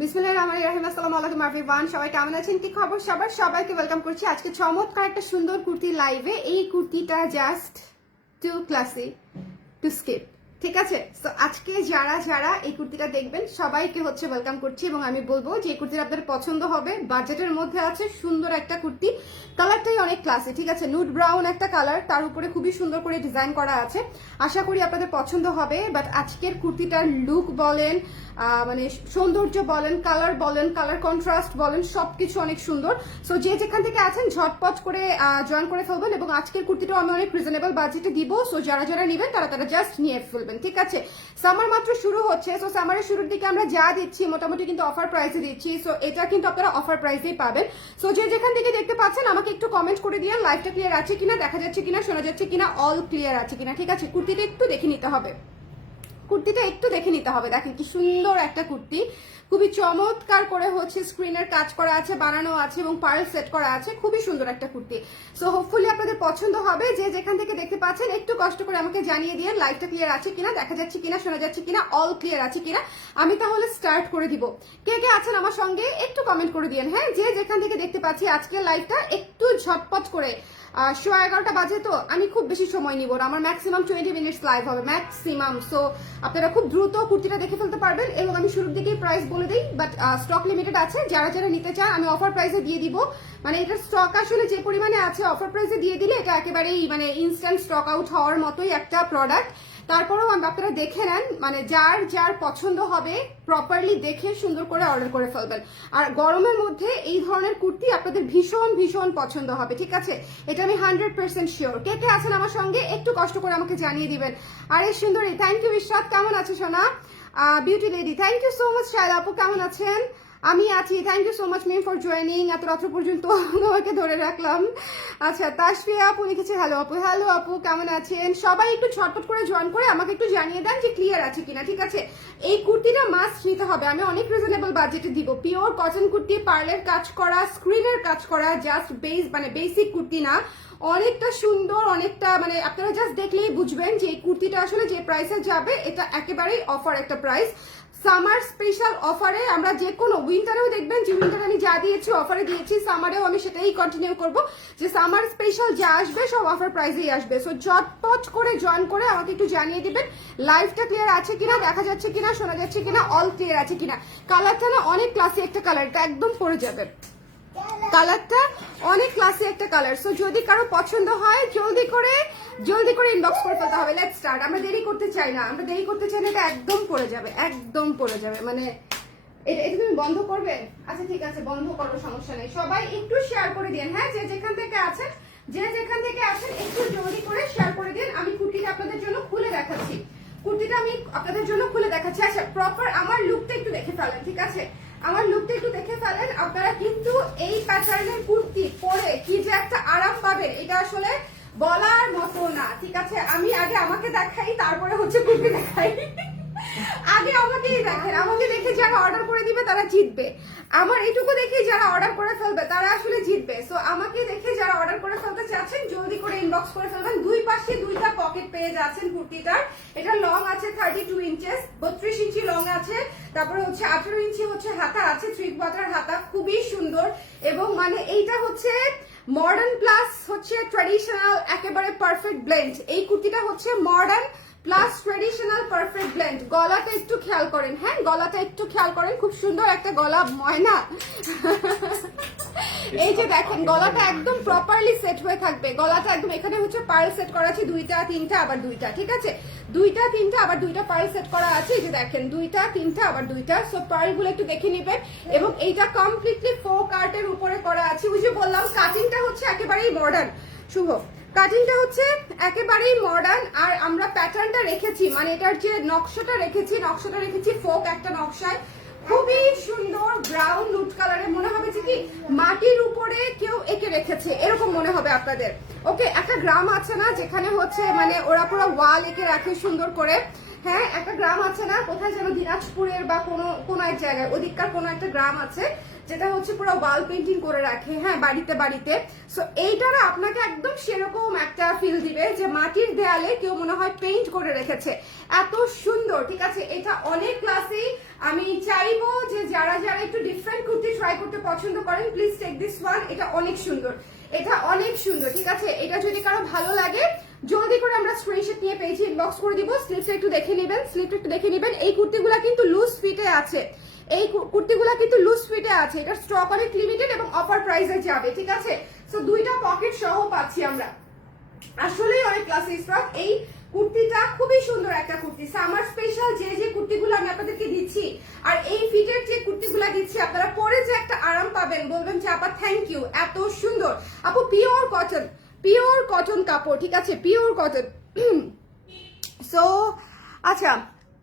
বিসমিল্লাহির রহমানির রহিম। আসসালামু আলাইকুম এভরিওয়ান, সবাই কেমন আছেন, কি খবর সবার? সবাইকে ওয়েলকাম করছি আজকে চমৎকার একটা সুন্দর কুর্তি লাইভে। এই কুর্তিটা just too classy to skip, ঠিক আছে? তো আজকে যারা যারা এই কুর্তিটা দেখবেন সবাইকে হচ্ছে ওয়েলকাম করছি এবং আমি বলবো যে এই কুর্তিটা আপনাদের পছন্দ হবে। বাজেটের মধ্যে আছে, সুন্দর একটা কুর্তি, কালারটাই অনেক ক্লাসি, ঠিক আছে? নুড ব্রাউন একটা কালার, তার উপরে খুবই সুন্দর করে ডিজাইন করা আছে। আশা করি আপনাদের পছন্দ হবে। বাট আজকের কুর্তিটার লুক বলেন, মানে সৌন্দর্য বলেন, কালার বলেন, কালার কন্ট্রাস্ট বলেন, সবকিছু অনেক সুন্দর। সো যে যেখান থেকে আছেন ঝটপট করে জয়েন করে ফেলবেন এবং আজকের কুর্তিটাও আমি অনেক রিজনেবল বাজেটে দিব। সো যারা যারা নেবেন তারা তারা জাস্ট নিয়ে ফেলবেন, ঠিক আছে? সামার মাত্র শুরু হচ্ছে। সো সামারের শুরুর দিকে আমরা যা দিচ্ছি মোটামুটি কিন্তু অফার প্রাইসে দিচ্ছি। সো এটা কিন্তু আপনারা অফার প্রাইসেই পাবেন। সো যে যেখান থেকে দেখতে পাচ্ছেন আমাকে একটু কমেন্ট করে দিয়ে লাইভটা ক্লিয়ার আছে কিনা, দেখা যাচ্ছে কিনা, শোনা যাচ্ছে কিনা, অল ক্লিয়ার আছে কিনা, ঠিক আছে? কুর্তিটা একটু দেখে নিতে হবে, কুর্তিটা একটু দেখে নিতে হবে। দেখেন কি সুন্দর একটা কুর্তি, খুবই চমৎকার করে হচ্ছে স্ক্রিনের কাজ করা আছে, বানানো আছে এবং পার্ল সেট করা আছে। খুবই সুন্দর একটা কুর্তি। সো হোপফুলি আপনাদের পছন্দ হবে। যে যেখান থেকে দেখতে পাচ্ছেন একটু কষ্ট করে আমাকে জানিয়ে দিয়ে লাইভটা ক্লিয়ার আছে কিনা, দেখা যাচ্ছে কিনা, শোনা যাচ্ছে কিনা, অল ক্লিয়ার আছে কিনা। আমি তাহলে স্টার্ট করে দিব। কে কে আছেন আমার সঙ্গে একটু কমেন্ট করে দিয়েন। হ্যাঁ, যে যেখান থেকে দেখতে পাচ্ছি আজকের লাইভটা একটু ঝটপট করে। 11:30 বাজে, তো আমি খুব বেশি সময় নিব না, আমার ম্যাক্সিমাম 20 মিনিটস লাইভ হবে ম্যাক্সিমাম। সো আপনারা খুব দ্রুত কুর্তিটা দেখে ফেলতে পারবেন এবং আমি শুরুর দিকেই প্রাইস বলে দিই, বাট স্টক লিমিটেড আছে। যারা যারা নিতে চান আমি অফার প্রাইসে দিয়ে দিব। মানে এটার স্টক আসলে যে পরিমাণে আছে অফার প্রাইসে দিয়ে দিলে এটা একেবারেই মানে ইনস্ট্যান্ট স্টক আউট হওয়ার মতোই একটা প্রোডাক্ট। তারপরেও আপনারা দেখে নেন, মানে যার যার পছন্দ হবে প্রপারলি দেখে সুন্দর করে অর্ডার করে ফেলবেন। আর গরমের মধ্যে এই ধরনের কুর্তি আপনাদের ভীষণ ভীষণ পছন্দ হবে, ঠিক আছে? এটা আমি 100% শিওর। কে কে আছেন আমার সঙ্গে একটু কষ্ট করে আমাকে জানিয়ে দিবেন। আরে সুন্দরী, থ্যাংক ইউ। ইশরাত কেমন আছে সোনা? Beauty lady, thank you so much. Shaila আপু কেমন আছেন? আমি আছি, thank you so much Mim for joining. এত রাত্র পর্যন্ত তোমাকে ধরে রাখলাম। আচ্ছা, তাসফিয়া আপু লিখেছে হ্যালো আপু। হ্যালো আপু, কেমন আছেন? সবাই একটু ঝটপট করে জয়েন করে আমাকে একটু জানিয়ে দেন যে ক্লিয়ার আছে কিনা, ঠিক আছে? এই কুর্তিটা মাস্ট নিতে হবে। আমি অনেক রিজনেবল বাজেটে দিব। পিওর কটন কুর্তি, পার্লের কাজ করা, স্ক্রিনের কাজ করা, জাস্ট মানে বেসিক কুর্তি না, অনেকটা সুন্দর, অনেকটা মানে আপনারা জাস্ট দেখলেই বুঝবেন যে এই কুর্তিটা আসলে যে প্রাইসে যাবে এটা একেবারেই অফার একটা প্রাইস। সামার স্পেশাল অফারে আমরা যে কোনো, উইন্টারেও দেখবেন যে উইন্টার আমি যা দিয়েছি অফারে দিয়েছি, সামারেও আমি সেটাই কন্টিনিউ করব যে সামার স্পেশাল যা আসবে সব অফার প্রাইসেই আসবে। সো ঝটপট করে জয়েন করে আমাকে একটু জানিয়ে দিবেন লাইভটা ক্লিয়ার আছে কিনা, দেখা যাচ্ছে কিনা, শোনা যাচ্ছে কিনা, অল ক্লিয়ার আছে কিনা। কালারটা না অনেক ক্লাসি একটা কালার, এটা একদম পরে যাবে। কালারটা অনেক ক্লাসি একটা কালার। সো যদি কারো পছন্দ হয় জলদি করে ইনবক্স করে ফেলতে হবে। Let's start. আমরা দেরি করতে চাই না, এটা একদম পড়ে যাবে, একদম পড়ে যাবে। মানে এটা তুমি বন্ধ করবে? আচ্ছা ঠিক আছে, বন্ধ করো, সমস্যা নেই। সবাই একটু শেয়ার করে দিন। হ্যাঁ, যে যেখান থেকে আছেন একটু জলদি করে শেয়ার করে দিন। আমি কুর্তিটা আপনাদের জন্য খুলে দেখাচ্ছি। আচ্ছা, প্রপার আমার লুকটা একটু দেখে ফেলেন, ঠিক আছে? আমার লুকটা একটু দেখে ফেলেন। আপনারা কিন্তু এই প্যাটার্নের কুর্তি পরে কি যে একটা আরাম পাবেন এটা আসলে বলার মতো না, ঠিক আছে? আমি আগে আমাকে দেখাই, তারপরে হচ্ছে কুর্তি দেখাই। আগে আমাকেই দেখেন, আমাকে দেখে যারা অর্ডার করে দিবে তারা জিতবে। আমার এইটুকু দেখে যারা অর্ডার করে ফেলবে তারা আসলে জিতবে। সো আমাকে দেখে যারা অর্ডার করে ফেলতে চাচ্ছেন জলদি করে ইনবক্স করে ফেলবেন। দুই পাশে দুইটা পকেট পেয়ে যাচ্ছেন কুর্তিটার। এটা লং আছে 32 ইঞ্চেস, 32 ইঞ্চি লং আছে। তারপরে হচ্ছে 18 ইঞ্চি হচ্ছে হাতা আছে, 3/4 হাতা, খুবই সুন্দর। এবং মানে এইটা হচ্ছে মডার্ন প্লাস হচ্ছে ট্র্যাডিশনাল, একেবারে পারফেক্ট ব্লেন্ড। এই কুর্তিটা হচ্ছে modern plus traditional perfect blend. গলাটা একটু খেয়াল করেন, হ্যাঁ গলাটা একটু খেয়াল করেন, খুব সুন্দর একটা গলা, ময়না। এই যে দেখেন গলাটা একদম প্রপারলি সেট হয়ে থাকবে। গলাটা একদম, এখানে হচ্ছে পার্ল সেট করা আছে 2টা 3টা আবার 2টা, ঠিক আছে? 2টা 3টা আবার 2টা পার্ল সেট করা আছে। এই যে দেখেন 2টা 3টা আবার 2টা। সো পার্ল গুলো একটু দেখে নেবেন। এবং এইটা কমপ্লিটলি 4 কার্টের উপরে করা আছে। ওই যে বললাম কাটিংটা হচ্ছে একেবারেই মডার্ন। শুভ কাটিংটা হচ্ছে একেবারেই মডার্ন। আর আমরা প্যাটার্নটা রেখেছি, মানে এটার যে নকশাটা রেখেছি ফোক একটা নকশায়, খুবই সুন্দর। ব্রাউন নুট কালারে, মনে হবে যে কি মাটির উপরে কেউ এঁকে রেখেছে, এরকম মনে হবে আপনাদের। ওকে, একটা গ্রাম আছে না যেখানে হচ্ছে মানে ওরা পুরো ওয়াল এঁকে রাখে সুন্দর করে, হ্যাঁ একটা গ্রাম আছে না কোথায় যেন দিনাজপুরের বা কোনো এক জায়গায় ওদিককার কোনো একটা গ্রাম আছে যেটা হচ্ছে পুরো ওয়াল পেন্টিং করে রাখে, হ্যাঁ বাড়িতে বাড়িতে। সো এইটার আপনাকে একদম সেরকম একটা ফিল দিবে যে মাটির দেয়ালে কেউ মনে হয় পেইন্ট করে রেখেছে, এত সুন্দর। ঠিক আছে, এটা অনেক ক্লাসি। আমি চাইবো যে যারা যারা একটু ডিফারেন্ট কুর্তি ট্রাই করতে পছন্দ করেন প্লিজ টেক দিস ওয়ান। এটা অনেক সুন্দর, এটা অনেক সুন্দর। ঠিক আছে, এটা যদি কারো ভালো লাগে জলদি করে আমরা স্ক্রিনশট নিয়ে পেজে ইনবক্স করে দিব। স্লিপটা একটু দেখে নেবেন, স্লিপটা একটু দেখে নেবেন। এই কুর্তিগুলা কিন্তু লুজ ফিটে আছে, এই কুর্তিগুলা কিন্তু লুজ ফিটে আছে। এটা স্টক অনেক লিমিটেড এবং অফার প্রাইসে যাবে। ঠিক আছে, সো দুইটা পকেট সহ পাচ্ছি আমরা, আসলেই অনেক ক্লাসি স্টক। এই কুর্তিটা খুবই সুন্দর একটা কুর্তি, সামার স্পেশাল যে যে কুর্তিগুলো আমি আপনাদেরকে দিচ্ছি আর এই ফিটের যে কুর্তিগুলো দিচ্ছি আপনারা পরে যে একটা আরাম পাবেন, বলবেন যে আপা থ্যাংক ইউ, এত সুন্দর। আপু পিওর কটন, পিওর কটন কাপড়। ঠিক আছে, পিওর কটন। সো আচ্ছা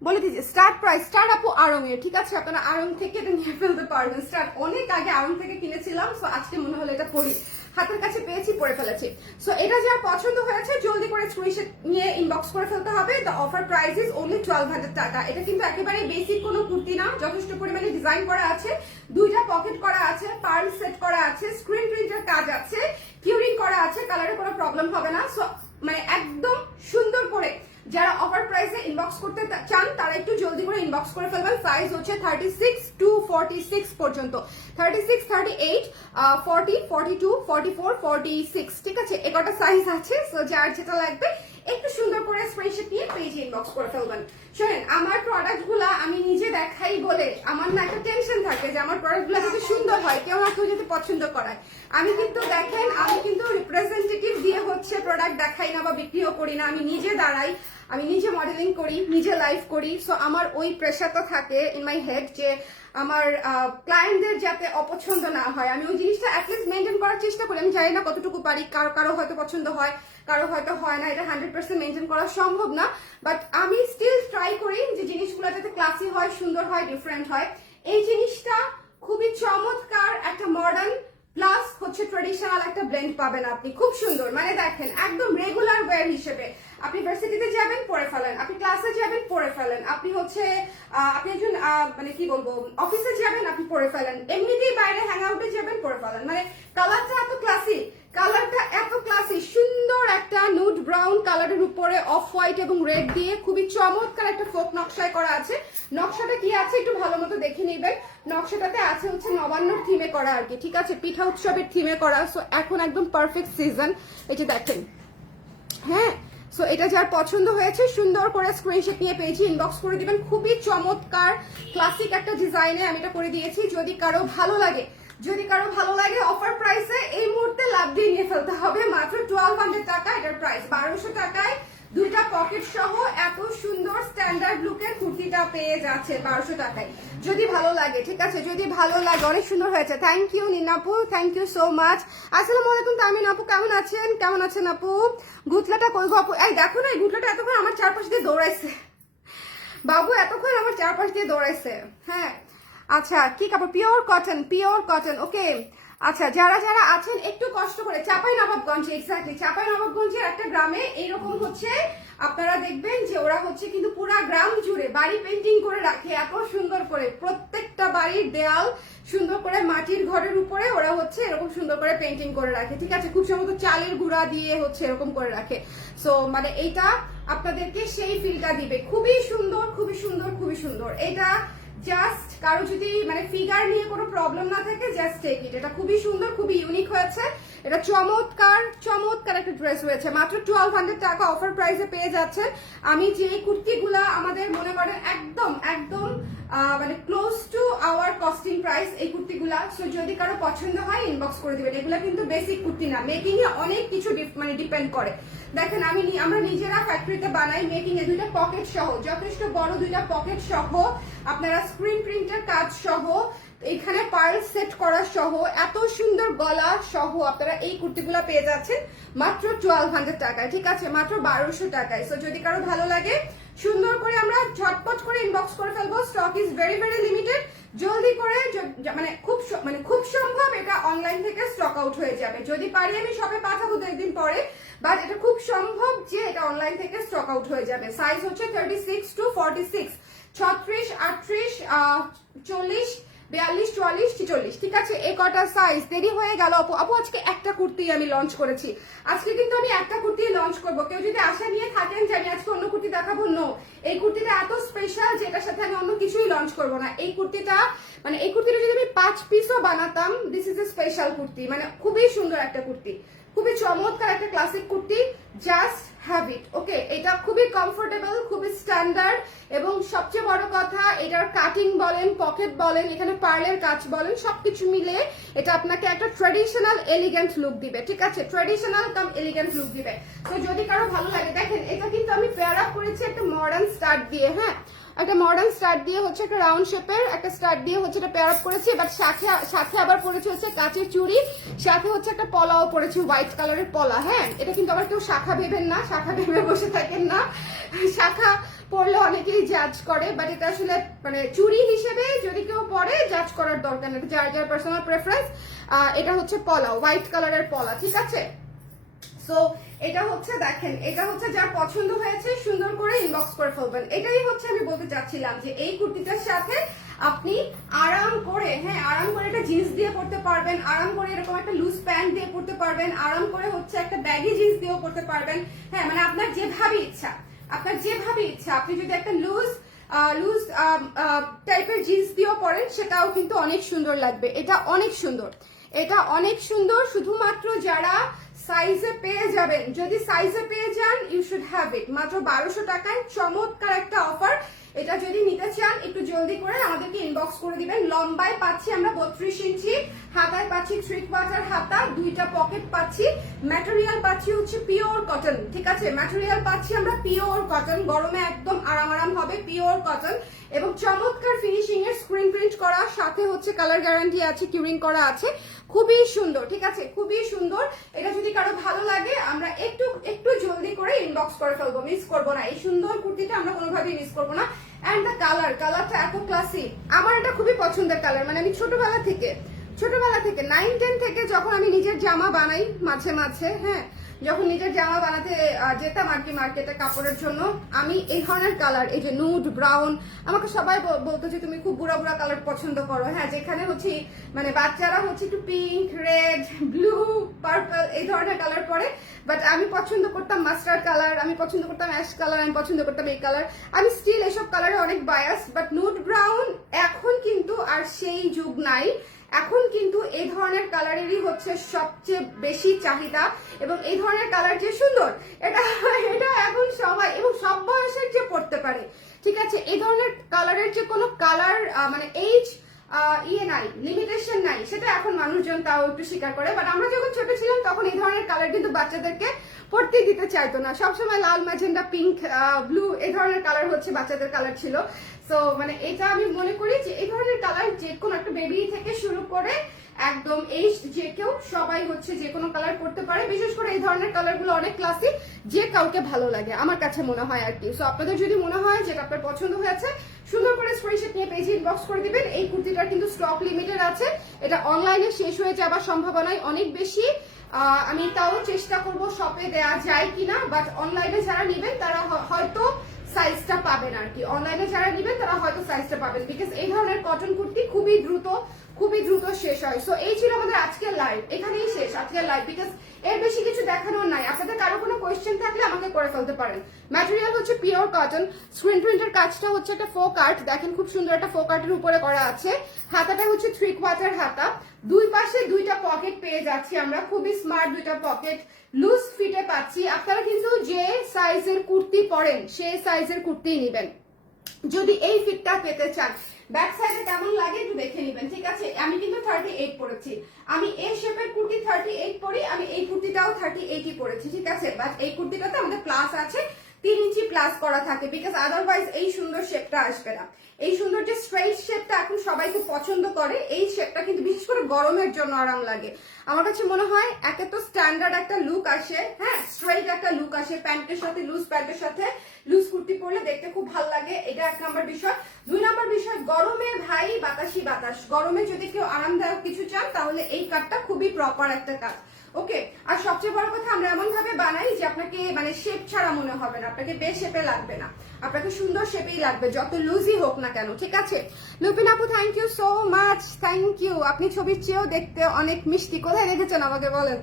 বলে দিচ্ছি স্টার্ট প্রাইস, স্টার্ট আপু আড়ং এর। ঠিক আছে, আপনারা আড়ং থেকে এটা নিয়ে ফেলতে পারবেন। স্টার্ট অনেক আগে আড়ং থেকে কিনেছিলাম, সো আজকে মনে হলো এটা পরি, হাতের কাছে পেয়েছি, পরে ফেলেছি। সো এটা যার পছন্দ হয়েছে জলদি করে স্ক্রিনশট নিয়ে ইনবক্স করে ফেলতে হবে। The offer price is only 1200 টাকা। এটা কিন্তু একেবারে বেসিক কোনো কুর্তি না, যথেষ্ট পরিমাণে ডিজাইন করা আছে, দুইটা পকেট করা আছে, পার্ল সেট করা আছে, স্ক্রিন প্রিন্টের কাজ আছে, কিউরিং করা আছে, কালারে কোনো প্রবলেম হবে না। সো মানে একদম সুন্দর করে যারা অফার প্রাইসে ইনবক্স করতে চান তারা একটু জলদি করে ইনবক্স করে ফেলবেন। সাইজ হচ্ছে 36 to 46 পর্যন্ত, 36, 38, 40, 42, 44, 46। ঠিক আছে, একটা সাইজ আছে। সো যার যেটা লাগবে একটু সুন্দর করে স্ক্রিনশট নিয়ে পেজে ইনবক্স করে ফেলবেন। শোনেন, আমার প্রোডাক্ট গুলা আমি নিজে দেখাই বলে আমার না একটা টেনশন থাকে যে আমার প্রোডাক্ট গুলা যাতে সুন্দর হয়, কেউ না কেউ যদি পছন্দ করায়। আমি কিন্তু দেখেন, আমি কিন্তু রিপ্রেজেন্টেটিভ দিয়ে হচ্ছে প্রোডাক্ট দেখাই না বা বিক্রিও করি না, আমি নিজে দাঁড়াই, আমি নিজে মডেলিং করি, নিজে লাইভ করি। সো আমার ওই প্রেশারটা থাকে ইন মাই হেড যে আমার ক্লায়েন্টদের যাতে অপছন্দ না হয়, আমি ওই জিনিসটা অ্যাটলিস্ট মেনটেন করার চেষ্টা করি। আমি জানি না কতটুকু পারি, কারো কারো হয়তো পছন্দ হয়, কারো হয়তো হয় না, এটা 100% মেনটেন করা সম্ভব না, বাট আমি স্টিল ট্রাই করি যে জিনিসগুলো যাতে ক্লাসি হয়, সুন্দর হয়, ডিফারেন্ট হয়। এই জিনিসটা খুবই চমৎকার একটা মডার্ন প্লাস হচ্ছে ট্রেডিশনাল একটা ব্লেন্ড পাবেন আপনি, খুব সুন্দর। মানে দেখেন একদম রেগুলার ওয়্যার হিসেবে আপনি ভার্সিটিতে যাবেন পরে ফেলেন, আপনি ক্লাসে যাবেন পরে ফেলেন, আপনি হচ্ছে আপনি একজন মানে কি বলবো অফিসে যাবেন আপনি পরে ফেলেন, এমনিতেই বাইরে হ্যাং আউটে যাবেন পরে ফেলেন। মানে কালারটা এত ক্লাসি, কালারটা এত ক্লাসি, সুন্দর একটা নুড ব্রাউন কালারের উপরে অফ হোয়াইট এবং রেড দিয়ে খুবই চমৎকার একটা ফোক নকশায় করা আছে। নকশাটা কি আছে একটু ভালো মতো দেখে নেবেন। নকশাটাতে আছে হচ্ছে নবান্নর থিমে করা আর কি। ঠিক আছে, পিঠা উৎসবের থিমে করা। সো এখন একদম পারফেক্ট সিজন, এই যে দেখেন। হ্যাঁ, সো এটা যার পছন্দ হয়েছে সুন্দর করে স্ক্রিনশট নিয়ে পেজে ইনবক্স করে দিবেন। খুবই চমৎকার ক্লাসিক একটা ডিজাইনে আমি এটা করে দিয়েছি। যদি কারো ভালো লাগে, যদি কারো ভালো লাগে অফার প্রাইসে এই মুহূর্তে লাভ দিয়ে নিয়ে ফেলতে হবে। মাত্র 1200 টাকা এটার প্রাইস, 1200 টাকায় দুইটা পকেট সহ এত সুন্দর স্ট্যান্ডার্ড লুকের কুর্তিটা পেয়ে যাচ্ছে 1200 টাকায়। যদি ভালো লাগে, ঠিক আছে, যদি ভালো লাগে, অনেক সুন্দর হয়েছে। থ্যাংক ইউ নিনাপু, থ্যাংক ইউ সো মাচ। আসসালামু আলাইকুম তামিন আপু, কেমন আছেন? কেমন আছেন আপু? গুতলাটা কই গো আপু? এই দেখো না, এই গুতলাটা এতক্ষণ আমার চারপাশ দিয়ে দৌড়াইছে বাবু, এতক্ষণ আমার চারপাশ দিয়ে দৌড়াইছে। হ্যাঁ আচ্ছা, কি কাপড়? Pure cotton, pure cotton. Okay আচ্ছা, যারা যারা আছেন একটু কষ্ট করে, চাঁপাইনবাবগঞ্জে, এক্স্যাক্টলি চাঁপাইনবাবগঞ্জের একটা গ্রামে এইরকম হচ্ছে আপনারা দেখবেন যে ওরা হচ্ছে কিন্তু পুরা গ্রাম জুড়ে বাড়ি পেন্টিং করে রাখে এত সুন্দর করে। প্রত্যেকটা বাড়ির দেয়াল সুন্দর করে মাটির ঘরের উপরে ওরা হচ্ছে এরকম সুন্দর করে পেন্টিং করে রাখে। ঠিক আছে, খুব সম্ভবত চালের গুঁড়া দিয়ে হচ্ছে এরকম করে রাখে। সো মানে এইটা আপনাদেরকে সেই ফিলটা দিবে। খুবই সুন্দর, খুবই সুন্দর, খুবই সুন্দর। এটা জাস্ট কারো যদি মানে ফিগার নিয়ে কোনো প্রবলেম না থাকে জাস্ট টেক ইট। এটা খুবই সুন্দর, খুবই ইউনিক হয়েছে। এটা চমৎকার চমৎকার একটা ড্রেস হয়েছে। মাত্র 1200 টাকা অফার প্রাইসে পেয়ে যাচ্ছে। আমি যে কুর্তিগুলা আমাদের মনে করেন একদম একদম মানে close to our costing price এই কুর্তিগুলা। সো যদি কারো পছন্দ হয় ইনবক্স করে দিবেন। এগুলা কিন্তু বেসিক কুর্তি না, মেকিং এ অনেক কিছু মানে ডিপেন্ড করে। দেখেন আমরা নিজেরা ফ্যাক্টরিতে বানাই, মেকিং এ দুইটা পকেট সহ, যথেষ্ট বড় দুইটা পকেট সহ, আপনারা স্ক্রিন প্রিন্টের কাজ সহ, এখানে পার্ল সেট করা সহ, এত সুন্দর গলা সহ আপনারা এই কুর্তিগুলা পেয়ে যাচ্ছেন মাত্র 1200 টাকায়। ঠিক আছে, মাত্র 1200 টাকায়। সো যদি কারো ভালো লাগে সুন্দর করে আমরা ঝটপট করে ইনবক্স করে ফেলবো। Stock is very very limited. জলদি করে মানে খুব সম্ভব এটা অনলাইন থেকে স্টক আউট হয়ে যাবে। যদি পারি আমি শপে পাঠাবো 2 দিন পরে, বাট এটা খুব সম্ভব যে এটা অনলাইন থেকে স্টক আউট হয়ে যাবে। সাইজ হচ্ছে 36 to 46, 36, 38, 40, 42, 44, 46, ঠিক আছে? এই কটা সাইজ। দেরি হয়ে গেল আপু। আপু আজকে একটা কুর্তি আমি লঞ্চ করেছি, আজকে কিন্তু আমি একটা কুর্তি লঞ্চ করবো। কেউ যদি আশা নিয়ে থাকেন যে আমি আজকে অন্য কুর্তি দেখাবো, নো, এই কুর্তিটা এত স্পেশাল যে এটার সাথে আমি অন্য কিছুই লঞ্চ করবো না। এই কুর্তিটা যদি আমি 5 পিসও বানাতাম, this is a special kurti. মানে খুবই সুন্দর একটা কুর্তি, খুবই চমৎকার একটা classic kurti, just have it. Okay, এটা খুবই কমফোর্টেবল, খুবই স্ট্যান্ডার্ড, এবং সবচেয়ে বড় কথা এটার কাটিং বলেন, পকেট বলেন, এখানে পার্লের কাজ বলেন, সবকিছু মিলে এটা আপনাকে একটা ট্রেডিশনাল এলিগেন্ট লুক দিবে। ঠিক আছে, ট্রেডিশনাল কাম এলিগেন্ট লুক দিবে। তো যদি কারো ভালো লাগে, দেখেন এটা কিন্তু আমি পেয়ার আপ করেছি একটা মডার্ন স্টার্ট দিয়ে। হ্যাঁ, একটা মডার্ন স্টার্ট দিয়ে হচ্ছে একটা রাউন্ড শেপের একটা স্টার্ট দিয়ে হচ্ছে এটা পেয়ার আপ করেছি। বাট সাথে আবার পরেছি হচ্ছে কাচের চুড়ি, সাথে হচ্ছে একটা পলাও পরেছি, হোয়াইট কালারের পলা। হ্যাঁ, এটা কিন্তু আবার কেউ শাখা ভেবেন না, শাখা ভেবে বসে থাকেন না। শাখা পরলে অনেকেই জাজ করে, বাট এটা আসলে মানে চুড়ি হিসেবে যদি কেউ পরে জাজ করার দরকার নেই, যার যার পার্সোনাল প্রেফারেন্স। এটা হচ্ছে পলা, হোয়াইট কালারের পলা, ঠিক আছে? সো এটা হচ্ছে, দেখেন, এটা হচ্ছে যার পছন্দ হয়েছে সুন্দর করে ইনবক্স করে ফেলবেন। এটাই হচ্ছে আমি বলতে চাচ্ছিলাম যে এই কুর্তিটার সাথে আপনি আরাম করে, হ্যাঁ, আরাম করে এটা জিন্স দিয়ে পরতে পারবেন, আরাম করে এরকম একটা লুজ প্যান্ট দিয়ে পরতে পারবেন, আরাম করে হচ্ছে একটা ব্যাগি জিন্স দিয়েও পরতে পারবেন। হ্যাঁ, মানে আপনার যেভাবে ইচ্ছা, আপনি যদি একটা লুজ টাইপের জিন্স দিয়েও পরেন সেটাও কিন্তু অনেক সুন্দর লাগবে। এটা অনেক সুন্দর, এটা অনেক সুন্দর। শুধুমাত্র যারা সাইজে পেয়ে যাবেন, যদি সাইজে পেয়ে যান, ইউ শুড হ্যাভ ইট। মাত্র 1200 টাকায় চমৎকার একটা অফার। এটা যদি নিতে চান একটু জলদি করে আমাদেরকে ইনবক্স করে দিবেন। লম্বায় পাচ্ছি আমরা 32 ইঞ্চি, হাতায় পাচ্ছি 3 কোয়ার্টার হাতা, 2টা পকেট পাচ্ছি, ম্যাটেরিয়াল পাচ্ছি হচ্ছে পিওর কটন। ঠিক আছে, ম্যাটেরিয়াল পাচ্ছি আমরা পিওর কটন, গরমে একদম আরাম হবে, পিওর কটন, এবং চমৎকার ফিনিশিং এর স্ক্রিন প্রিন্ট করা, সাথে হচ্ছে কালার গ্যারান্টি আছে, কিউরিং করা আছে, খুবই সুন্দর। ঠিক আছে, খুবই সুন্দর। এটা যদি কারো ভালো লাগে আমরা একটু জলদি করে ইনবক্স করে ফেলবো, মিস করবো না। এই সুন্দর কুর্তিটা আমরা কোনোভাবেই মিস করবো না। এন্ড দ্য কালারটা এত ক্লাসি, আমার এটা খুবই পছন্দের কালার। মানে আমি ছোটবেলা থেকে 9-10 থেকে যখন আমি নিজের জামা বানাই মাঝে মাঝে, হ্যাঁ, যখন নিজের জামা বানাতে যেতাম আর কি মার্কেটে কাপড়ের জন্য, আমি এই ধরনের কালার, এই যে নুড ব্রাউন, আমাকে সবাই বলতো যে তুমি খুব বুড়া বুড়া কালার পছন্দ করো। হ্যাঁ, যেখানে হচ্ছে মানে বাচ্চারা হচ্ছে একটু পিঙ্ক, রেড, ব্লু, পার্পল এই ধরনের কালার পরে, বাট আমি পছন্দ করতাম মাস্টার্ড কালার, আমি পছন্দ করতাম অ্যাশ কালার, আমি পছন্দ করতাম এই কালার। আমি স্টিল এসব কালারে অনেক বায়াস, বাট নুড ব্রাউন এখন কিন্তু আর সেই যুগ নাই। এখন কিন্তু এই ধরনের কালারেরই হচ্ছে সবচেয়ে বেশি চাহিদা, এবং এই ধরনের কালার যে সুন্দর, এটা এখন সবাই এবং সব বয়সের যে পড়তে পারে। ঠিক আছে, এই ধরনের কালারের যে কোনো কালার মানে এইজ নাই, লিমিটেশন নাই, সেটা এখন মানুষজন তাও একটু স্বীকার করে। বাট আমরা যখন ছোট ছিলাম তখন এই ধরনের কালার কিন্তু বাচ্চাদেরকে পড়তে দিতে চাইতো না। সবসময় লাল, ম্যাজেন্ডা, পিঙ্ক, ব্লু এই ধরনের কালার হচ্ছে বাচ্চাদের কালার ছিল। সো মানে এটা আমি মনে করি যে এই ধরনের কালার যে কোনো একটা বেবি থেকে শুরু করে একদম এই যে কেউ সবাই হচ্ছে যে কোনো কালার করতে পারে। বিশেষ করে এই ধরনের কালারগুলো অনেক ক্লাসিক, যে কাউকে ভালো লাগে আমার কাছে মনে হয় আর কি। সো আপনাদের যদি মনে হয় যেটা আপনার পছন্দ হয়েছে, সুন্দর করে স্ক্রিনশট নিয়ে পেজে ইনবক্স করে দিবেন। এই কুর্তিটার কিন্তু স্টক লিমিটেড আছে, এটা অনলাইনে শেষ হয়ে যাবার সম্ভাবনাই অনেক বেশি। আমি তাও চেষ্টা করব শপে দেয়া যায় কিনা, বাট অনলাইনে যারা নেবেন তারা হয়তো সাইজটা পাবেন আর কি। অনলাইনে যারা নেবেন তারা হয়তো সাইজটা পাবেন, বিকজ এই ধরনের কটন কুর্তি খুবই দ্রুত শেষ হয়। সো এই ছিল আমাদের আজকের লাইভ, এখানেই শেষ আজকের লাইভ, বিকজ এর বেশি কিছু দেখানোর নাই। আপনাদের কারো কোনো কোয়েশ্চেন থাকলে আমাকে করে ফেলতে পারেন। ম্যাটেরিয়াল হচ্ছে পিওর কটন, স্ক্রিন প্রিন্টের কাজটা হচ্ছে একটা ফোক আর্ট, দেখেন খুব সুন্দর একটা ফোক আর্টের উপরে করা আছে। হাতাটা হচ্ছে 3 কোয়ার্টার হাতা, দুই পাশে 2টা পকেট পেয়ে যাচ্ছি আমরা, খুবই স্মার্ট 2টা পকেট, লুজ ফিটে পাচ্ছি। আপনারা কিন্তু যে সাইজের কুর্তি পরেন সেই সাইজের কুর্তি নেবেন যদি এই ফিটটা পেতে চান। ব্যাক সাইডে কেমন লাগে একটু দেখে নেবেন। ঠিক আছে, আমি কিন্তু 38 পরেছি, আমি এই শেপের কুর্তি 38 পরি, আমি এই কুর্তিটাও 38ই পরেছি। ঠিক আছে, বাট এই কুর্তিটাতে আমাদের প্লাস আছে, 3 ইঞ্চি প্লাস করা থাকে, বিকজ আদারওয়াইজ এই সুন্দর শেপটা আসবে না। এই সুন্দর যে স্ট্রেইট শেপটা এখন সবাই খুব পছন্দ করে, এই শেপটা কিন্তু বিশেষ করে গরমের জন্য আরাম লাগে। আমার কাছে মনে হয় একে তো স্ট্যান্ডার্ড একটা লুক আসে, হ্যাঁ স্ট্রেইট একটা লুক আসে, প্যান্টের সাথে লুজ প্যান্টের সাথে লুজ কুর্তি পরলে দেখতে খুব ভালো লাগে, এটা 1 নম্বর বিষয়। 2 নম্বর বিষয়, গরমে ভাই বাতাসি বাতাস, গরমে যদি কেউ আরামদায়ক কিছু চান তাহলে এই কাটটা খুবই প্রপার একটা কাট। ওকে, আর সবচেয়ে বড় কথা আমরা এমন ভাবে বানাই যে আপনাকে মানে শেপ ছাড়া মনে হবে না, আপনাকে বে শেপে লাগবে না, আপনাকে সুন্দর শেপেই লাগবে যত লুজই হোক না কেন, ঠিক আছে? লুপিন আপু thank you so much, thank you. আপনি ছবির চেয়েও দেখতে অনেক মিষ্টি, কোথায় দেখেছেন আমাকে বলেন?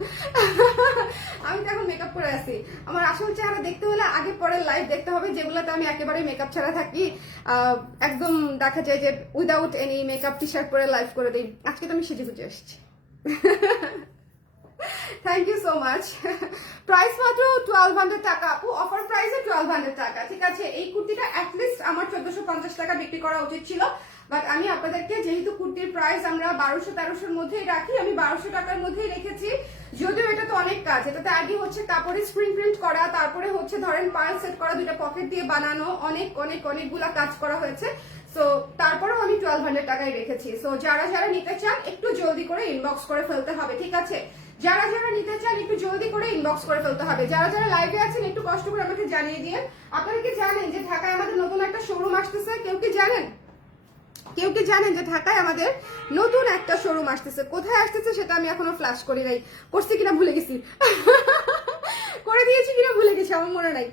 আমি তো এখন মেকআপ করে আছি, আমার আসল চেহারা দেখতে হলে আগে পরের লাইভ দেখতে হবে, যেগুলোতে আমি একেবারে মেকআপ ছাড়া থাকি, একদম দেখা যায় যে without any makeup T shirt পরে লাইভ করে দিই। আজকে তো আমি সেজে গুজে আসছি। Thank you so much. Price মাত্র 1200 টাকা আপু, অফার প্রাইসে 1200 টাকা, ঠিক আছে? এই কুর্তিটা অ্যাটলিস্ট আমার 1450 টাকা বিক্রি করা উচিত ছিল, বাট আমি আপনাদেরকে যেহেতু কুর্তির প্রাইস আমরা 1200-1300-র মধ্যেই রাখি, আমি 1200 টাকার মধ্যেই রেখেছি। যদিও এটা তো অনেক কাজ, এটাতে আগে হচ্ছে কাপড়ে স্ক্রিন প্রিন্ট করা, তারপরে হচ্ছে ধরেন পার্ল সেট করা, 2টা পকেট দিয়ে বানানো, অনেকগুলা কাজ করা হয়েছে। সো তারপরেও আমি 1200 টাকায় রেখেছি। সো যারা যারা নিতে চান একটু জলদি করে ইনবক্স করে ফেলতে হবে, ঠিক আছে? যারা যারা নিতে চান একটু জলদি করে ইনবক্স করে ফেলতে হবে। যারা যারা লাইভে আছেন একটু কষ্ট করে আমাকে জানিয়ে দিয়ে। আপনারা কি জানেন যে ঢাকায় আমাদের নতুন একটা শোরুম আসতেছে? কেউ কি জানেন? কেউ কি জানেন যে ঢাকায় আমাদের নতুন একটা শোরুম আসতেছে? কোথায় আসতেছে সেটা আমি এখনো ফ্ল্যাশ করি নাই, করছি কিনা ভুলে গেছি, করে দিয়েছি কিনা ভুলে গেছি, আমার মনে নাই।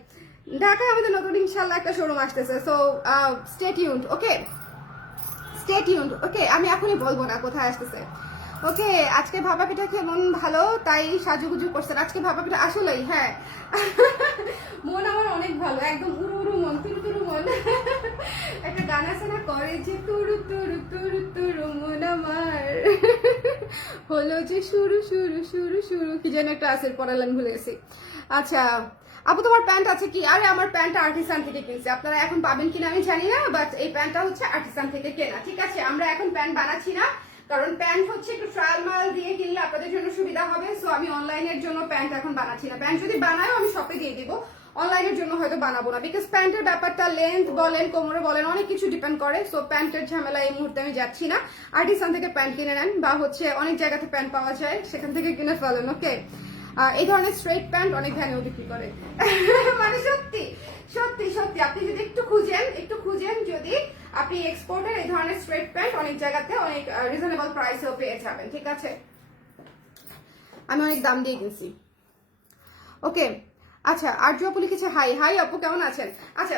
ঢাকায় আমাদের নতুন ইনশাল্লাহ একটা শোরুম আসতেছে, so stay tuned, okay stay tuned, okay? আমি এখনই বলবো না কোথায় আসতেছে। ওকে, আজকে ভাপা পিঠা খেয়ে মন ভালো তাই সাজুগুজু করছেন। আজকে ভাপা পিঠা আসলেই, হ্যাঁ মন আমার অনেক ভালো, একদম উড়ু উড়ু মন, তুরু তুরু মন। একটা গান আছে না, করে যে তুরু তুরু তুরু তুরু মন আমার, হলো যে শুরু শুরু শুরু শুরু, কি যেন একটা আছে, পরের লাইন ভুলে গেছি। আচ্ছা আপু তোমার প্যান্ট আছে কি? আরে আমার প্যান্টটা আর্টিসান থেকে কিনছি, আপনারা এখন পাবেন কিনা আমি জানি না, বাট এই প্যান্টটা হচ্ছে আর্টিসান থেকে কেনা, ঠিক আছে? আমরা এখন প্যান্ট বানাচ্ছি না, কারণ প্যান্ট হচ্ছে একটু ট্রায়াল মাল দিয়ে কিনলে আপনাদের জন্য সুবিধা হবে। সো আমি অনলাইনের জন্য প্যান্ট এখন বানাচ্ছি না, প্যান্ট যদি বানায়ও আমি শপে দিয়ে দিব, অনলাইনের জন্য হয়তো বানাবো না, বিকজ প্যান্টের ব্যাপারটা লেন্থ বলেন কোমরে বলেন অনেক কিছু ডিপেন্ড করে। সো প্যান্টের ঝামেলা এই মুহূর্তে আমি যাচ্ছি না, আর্টিসান থেকে প্যান্ট কিনে নেন, বা হচ্ছে অনেক জায়গাতে প্যান্ট পাওয়া যায় সেখান থেকে কিনে ফেলেন, ওকে? এই ধরনের স্ট্রেট প্যান্ট অনেক ভ্যানেও বিক্রি করে, মানে সত্যি সত্যি সত্যি আপনি যদি একটু খুঁজেন যদি আপনি এক্সপোর্টের এই ধরনের স্ট্রেট প্যান্ট অনেক জায়গাতে অনেক রিজনেবল প্রাইসেও পেয়ে যাবেন, ঠিক আছে? আমি অনেক দাম দিয়ে কিনছি, ওকে? আচ্ছা আরজু আপু লিখেছে হাই। হাই আপু, কেমন আছেন? আচ্ছা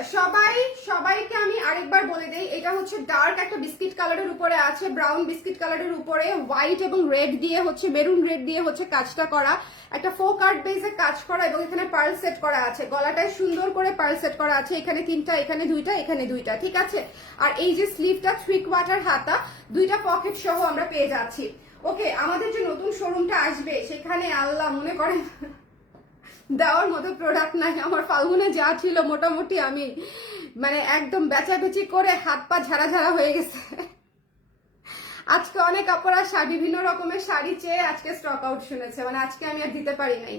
সবাইকে আমি আরেকবার বলে দেই, এটা হচ্ছে ডার্ক একটা বিস্কিট কালারের উপরে আছে, ব্রাউন বিস্কিট কালারের উপরে হোয়াইট এবং রেড দিয়ে হচ্ছে, মেরুন রেড দিয়ে হচ্ছে কাজটা করা, একটা 4 কার্ড বেসে কাজ করা, এবং এখানে পার্ল সেট করা আছে, গলাটায় সুন্দর করে পার্ল সেট করা আছে, এখানে 3টা, এখানে 2টা, এখানে 2টা, ঠিক আছে? আর এই যে স্লিভটা 3/4 হাতা, 2টা পকেট সহ আমরা পেয়ে যাচ্ছি, ওকে? আমাদের যে নতুন শোরুমটা আসবে সেখানে আল্লাহ মনে করেন দেওয়ার মতো প্রোডাক্ট নাই। আমার ফাল্গুনে যা ছিল মোটামুটি আমি মানে একদম বেচাবেচি করে হাত পা ঝাড়া ঝাড়া হয়ে গেছে। আজকে অনেক আপুরা বিভিন্ন রকমের শাড়ি চেয়ে আজকে স্টক আউট শুনেছে, মানে আজকে আমি আর দিতে পারি নাই।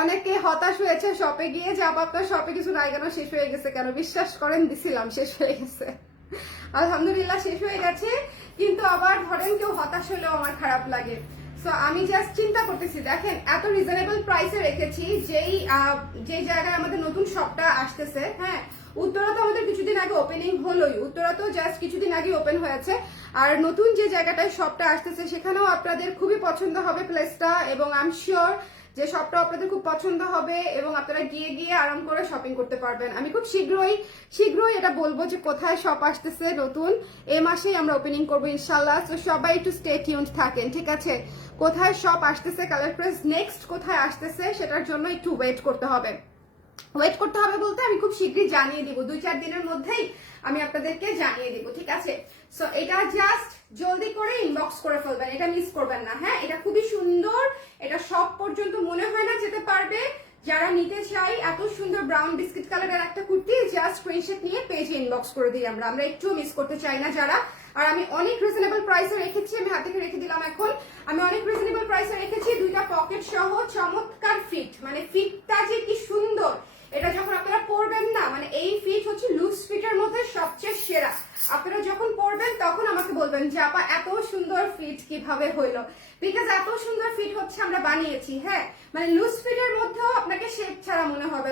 অনেকে হতাশ হয়েছে শপে গিয়ে যে আপনার শপে কিছু নাই কেন, শেষ হয়ে গেছে কেন? বিশ্বাস করেন দিছিলাম, শেষ হয়ে গেছে, আলহামদুলিল্লাহ শেষ হয়ে গেছে। কিন্তু আবার ধরেন কেউ হতাশ হলেও আমার খারাপ লাগে। সো আমি জাস্ট চিন্তা করতেছি, দেখেন এত রিজনেবল প্রাইসে রেখেছি, যেই জায়গায় আমাদের নতুন শপটা আসতেছে, হ্যাঁ উত্তরা তো আমাদের কিছুদিন আগে ওপেনিং হলোই, উত্তরা তো জাস্ট কিছুদিন আগে ওপেন হয়েছে, আর নতুন যে জায়গাটায় শপটা আসতেছে সেখানেও আপনাদের খুবই পছন্দ হবে প্লেসটা, এবং আই এম শিওর যে শপটা আপনাদের খুব পছন্দ হবে এবং আপনারা গিয়ে আরাম করে শপিং করতে পারবেন। আমি খুব শীঘ্রই এটা বলবো যে কোথায় শপ আসতেছে নতুন, এই মাসেই আমরা ওপেনিং করবো ইনশাল্লাহ। তো সবাই একটু স্টে টিউনড থাকেন, ঠিক আছে? কোথায় শপ আসতেছে, কালার প্রেস নেক্সট কোথায় আসতেছে সেটার জন্য একটু ওয়েট করতে হবে বলতে আমি খুব শীঘ্রই জানিয়ে দিব, 2-4 দিনের মধ্যেই আমি আপনাদেরকে জানিয়ে দিব, ঠিক আছে? সো এটা জাস্ট জলদি করে ইনবক্স করে ফেলবেন, এটা মিস করবেন না, হ্যাঁ? এটা খুবই সুন্দর, এটা সব পর্যন্ত মনে হয় না যেতে পারবে। যারা নিতে চাই এত সুন্দর ব্রাউন বিস্কিট কালারের একটা কুর্তি, জাস্ট স্ক্রিনশট নিয়ে পেজে ইনবক্স করে দিই আমরা একটু মিস করতে চাই না যারা। আর আমি অনেক রিজনেবল প্রাইসে রেখেছি, আমি হাতে রেখে দিলাম এখন, আমি অনেক রিজনেবল প্রাইসে রেখেছি, 2টা পকেট সহ, চমৎকার ফিট, মানে ফিটটা যে কি সুন্দর এটা যখন আপনারা পরবেন না, মানে এই ফিট হচ্ছে লুজ ফিটের মধ্যে সবচেয়ে সেরা। আপনারা যখন পরবেন তখন আমাকে বলবেন যে আপা এত সুন্দর ফিট কিভাবে হইলো, বিকজ এত সুন্দর ফিট হচ্ছে আমরা বানিয়েছি। হ্যাঁ, মানে লুজ ফিটের মধ্যেও আপনাকে শেপ ছাড়া মনে হবে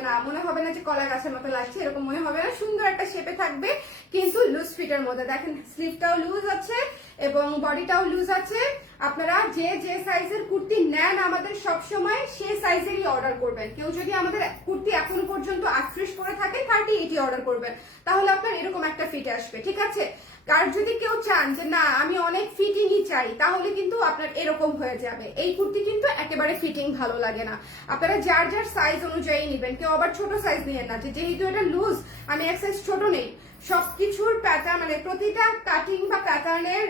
না যে কলা গাছের মতো লাগছে, এরকম মনে হবে না। সুন্দর একটা শেপে থাকবে কিন্তু লুজ ফিটের মধ্যে। দেখেন স্লিভটাও লুজ আছে এবং বডিটাও লুজ আছে। আপনারা যে যে সাইজের কুর্তি নেন আমাদের সব সময় সেই সাইজেরই অর্ডার করবেন। কেউ যদি আমাদের কুর্তি এখনো পর্যন্ত 38 করে থাকে 38 অর্ডার করবেন, তাহলে আপনার এরকম একটা ফিট আসবে, ঠিক আছে। আর যদি কেউ চান যে না আমি অনেক ফিটিংই চাই, তাহলে কিন্তু আপনার এরকম হয়ে যাবে। এই কুর্তি কিন্তু একেবারে ফিটিং ভালো লাগে না। আপনারা যার যার সাইজ অনুযায়ী নেবেন, কেউ আবার ছোট সাইজ নিয়ে না যে যেহেতু এটা লুজ আমি এক সাইজ ছোট নেই। সবকিছুর প্যাটার্ন মানে প্রতিটা কাটিং বা প্যাটার্নের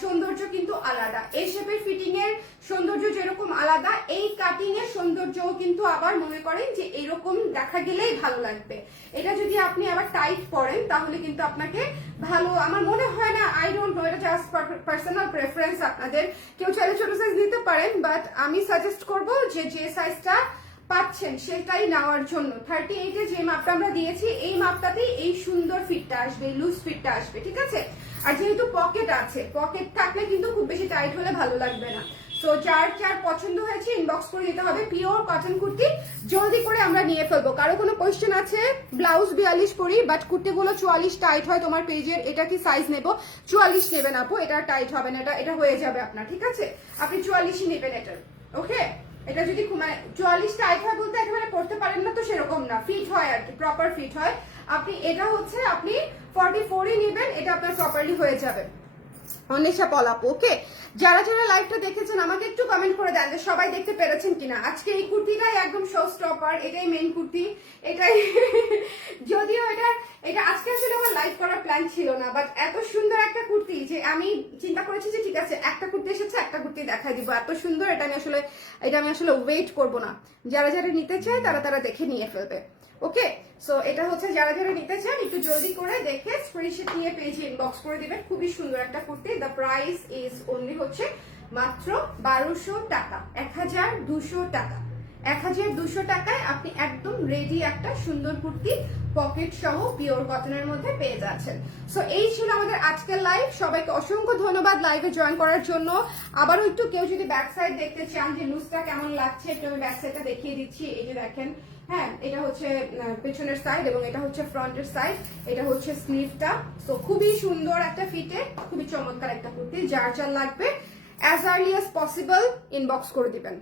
সৌন্দর্য কিন্তু আলাদা। এই শেপের ফিটিং এর সৌন্দর্য যেরকম আলাদা, এই কাটিং এর সৌন্দর্যও কিন্তু আবার মনে করেন যে এরকম দেখা গেলেই ভালো লাগবে। এটা যদি আপনি আবার টাইট পরেন তাহলে কিন্তু আপনাকে ভালো আমার মনে হয় না। আই ডোন্ট নো, এটা জাস্ট পার্সোনাল প্রেফারেন্স আপনাদের। কেউ চাইলে ছোট সাইজ নিতে পারেন, বাট আমি সাজেস্ট করবো যে যে সাইজটা পাচ্ছেন সেটাই নেওয়ার জন্য। 38 এ যে মাপটা আমরা দিয়েছি এই মাপটাতেই এই সুন্দর ফিটটা আসবে, লুজ ফিটটা আসবে, ঠিক আছে। আর যেহেতু পকেট আছে, পকেট থাকলে কিন্তু খুব বেশি টাইট হলে ভালো লাগবে না। সো যার যার পছন্দ হয়েছে ইনবক্স করে দিতে হবে। পিওর কটন কুর্তি জলদি করে আমরা নিয়ে ফেলবো। কারো কোনো কোয়েশ্চেন আছে? ব্লাউজ 42 পরি, বাট কুর্তিগুলো 44 টাইট হয় তোমার পেজের। এটা কি সাইজ নেব? 44 নেবেন আপু, এটা টাইট হবে না, এটা হয়ে যাবে আপনার, ঠিক আছে। আপনি 44ই নেবেন এটার, ওকে। এটা যদি 44 টাইট হয় বলতে একেবারে করতে পারেন না তো সেরকম না, ফিট হয় আর কি, প্রপার ফিট হয়। আপনি এটা হচ্ছে আপনি 44ই নেবেন, এটা আপনার প্রপারলি হয়ে যাবে। অনিশা পলাপ, ওকে। যারা যারা লাইভটা দেখেছেন আমাকে একটু কমেন্ট করে দেন যে সবাই দেখতে পেরেছেন কিনা। আজকে এই কুর্তিটাই একদম শো স্টপার, এটাই মেইন কুর্তি, এটাই যদিও এটা আজকে আসলে আমার লাইভ করার প্ল্যান ছিল না, বাট এত সুন্দর একটা কুর্তি যে আমি চিন্তা করেছি যে ঠিক আছে একটা কুর্তি এসেছে একটা কুর্তি দেখাই দিব। এত সুন্দর এটা আমি আসলে ওয়েট করব না। যারা যারা নিতে চায় তারা দেখে নিয়ে ফেলবে, ওকে। সো এটা হচ্ছে যারা যারা নিতে চান একটু জলদি করে দেখে স্ক্রিনশট নিয়ে পেজে ইনবক্স করে দিবেন। খুবই সুন্দর একটা kurti. The price is only হচ্ছে মাত্র 1200 টাকা, 1200 টাকা। 1200 টাকায় আপনি একদম রেডি একটা সুন্দর কুর্তি পকেট সহ পিওর কটনের মধ্যে পেয়ে যাচ্ছেন। সো এই ছিল আমাদের আজকের লাইভ। সবাইকে অসংখ্য ধন্যবাদ লাইভে জয়েন করার জন্য। আবারও একটু কেউ যদি ব্যাক সাইড দেখতে চান যে লুজটা কেমন লাগছে, একটু আমি ব্যাক সাইডটা দেখিয়ে দিচ্ছি। এই যে দেখেন, হ্যাঁ এটা হচ্ছে পেছনের সাইড এবং এটা হচ্ছে ফ্রন্টের সাইড, এটা হচ্ছে স্লিভটা। সো খুবই সুন্দর একটা ফিটে, খুবই চমৎকার একটা কুর্তি। যার যার লাগবে as early as possible inbox করে দিবেন,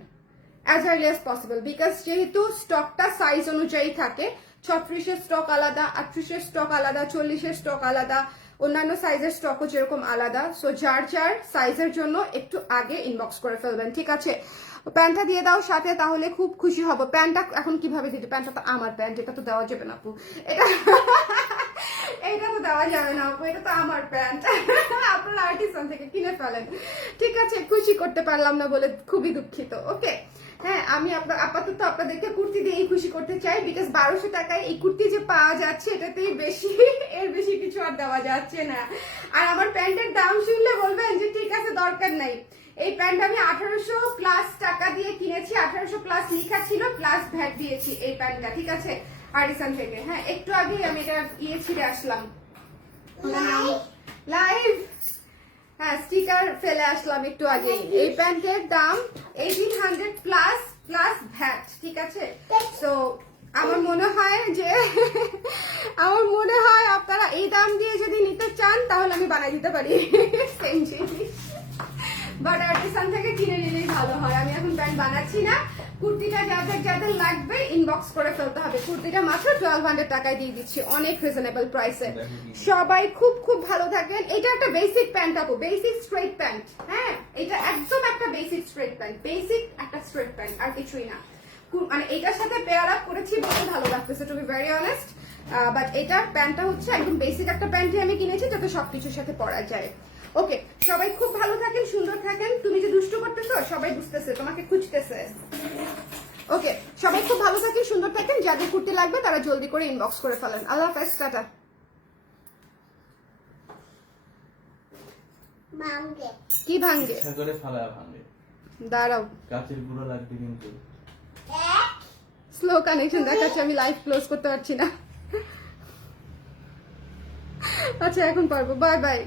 as early as possible. Because যেহেতু স্টকটা সাইজ অনুযায়ী থাকে, 36-এর স্টক আলাদা, 38-এর স্টক আলাদা, 40-এর স্টক আলাদা, অন্যান্য সাইজের স্টকও যেরকম আলাদা। সো যার যার সাইজের জন্য একটু আগে ইনবক্স করে ফেলবেন, ঠিক আছে। প্যান্টটা দিয়ে দাও সাথে, তাহলে খুব খুশি হব। প্যান্টটা এখন কিভাবে দিতে? প্যান্টটা তো আমার প্যান্ট, এটা তো দেওয়া যাবে না আপু, এটা তো দেওয়া যাবে না আপু, এটা তো আমার প্যান্ট। আপনারা আর্টিসান থেকে কিনে ফেলেন, ঠিক আছে। খুশি করতে পারলাম না বলে খুবই দুঃখিত, ওকে। হ্যাঁ আমি আপাতত আপনাদেরকে কুর্তি দিয়েই খুশি করতে চাই, বিকজ 1200 টাকায় এই কুর্তি যে পাওয়া যাচ্ছে এটাতেই বেশি, এর বেশি কিছু আর দেওয়া যাচ্ছে না। আর আমার প্যান্টের দাম শুনলে বলবেন যে ঠিক আছে দরকার নাই। এই প্যান্ট আমি 1800 প্লাস টাকা দিয়ে কিনেছি, 1800 প্লাস লেখা ছিল, প্লাস ভ্যাট দিয়েছি এই প্যান্টটা, ঠিক আছে, আর্টিসান থেকে। হ্যাঁ একটু আগে আমি এটা ছিঁড়ে আসলাম লাইভ, হ্যাঁ স্টিকার ফেলে আসলাম একটু আগে। এই প্যান্টের দাম 1800 প্লাস ভ্যাট, ঠিক আছে। সো আমার মনে হয় আপনারা এই দাম দিয়ে যদি নিতে চান তাহলে আমি বানাই দিতে পারি সেম জিনিস, বাট আর্টিসান থেকে কিনে নিলেই ভালো হয়। আমি এখন প্যান্ট বানাচ্ছি না। কুর্তিটা যাদের লাগবে ইনবক্স করে ফেলতে হবে। কুর্তিটা মাত্র 1200 টাকায় দিয়ে দিচ্ছি, অনেক রিজনেবল প্রাইসে। সবাই খুব খুব ভালো থাকবেন। এটা একটা বেসিক প্যান্ট আপু, বেসিক স্ট্রেট প্যান্ট। হ্যাঁ এটা একদম একটা বেসিক স্ট্রেট প্যান্ট, বেসিক একটা স্ট্রেট প্যান্ট, আর কিছুই না। মানে এটার সাথে পেয়ার আপ করেছি বলে ভালো লাগতেছে, to be very honest. But এটা প্যান্টটা হচ্ছে একদম বেসিক একটা প্যান্টই আমি কিনেছি যাতে সবকিছুর সাথে পরা যায়। ওকে সবাই খুব ভালো থাকেন, সুন্দর থাকেন। তুমি যে দুষ্টু করতেছো সবাই বুঝতেছে, তোমাকে খুঁজতেছে। ওকে সবাই খুব ভালো থাকেন, সুন্দর থাকেন। যাদের কুর্তি লাগবে তারা জলদি করে ইনবক্স করে ফেলেন। আল্লাহ হাফেজ, টাটা। কি ভাঙবে? দাঁড়াও, কাচের গুঁড়ো লাগবে কিন্তু স্লো কানেকশন দেখাচ্ছে, আমি লাইভ ক্লোজ করতে পারছি না। আচ্ছা এখন পারবো, বাই বাই।